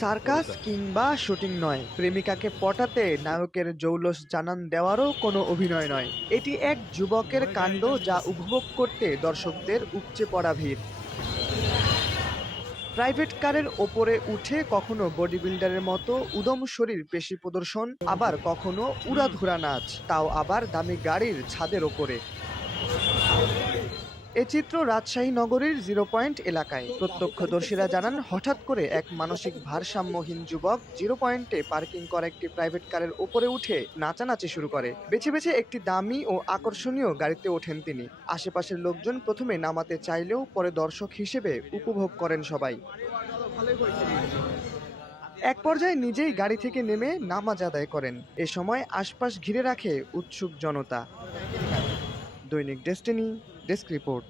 Circus কিংবা shooting নয়, প্রেমিকাকে পটাতে নায়কের জৌলস জানান দেওয়ারও কোনো অভিনয় নয়। এটি এক যুবকের কাণ্ড, যা উপভোগ করতে দর্শকদের উপচে পড়া ভিড়। প্রাইভেট কারের ওপরে উঠে কখনো বডি বিল্ডারের মতো উদম শরীর পেশি প্রদর্শন, আবার কখনো উড়াধুরা নাচ, তাও আবার দামি গাড়ির ছাদের ওপরে। এ চিত্র রাজশাহী নগরীর 0 পয়েন্ট এলাকায়। প্রত্যক্ষদর্শীরা জানান, হঠাৎ করে এক মানসিক ভারসাম্যহীন যুবক 0 পয়েন্টে পার্কিং করা একটি প্রাইভেট কারের ওপরে উঠে নাচানাচি শুরু করে। বেছে বেছে একটি দামি ও আকর্ষণীয় গাড়িতে ওঠেন তিনি। আশেপাশের লোকজন প্রথমে নামাতে চাইলেও পরে দর্শক হিসেবে উপভোগ করেন সবাই। এক পর্যায়ে নিজেই গাড়ি থেকে নেমে নামাজ আদায় করেন। এ সময় আশপাশ ঘিরে রাখে উৎসুক জনতা। দৈনিক ডেস্টিনি ডেস্ক রিপোর্ট।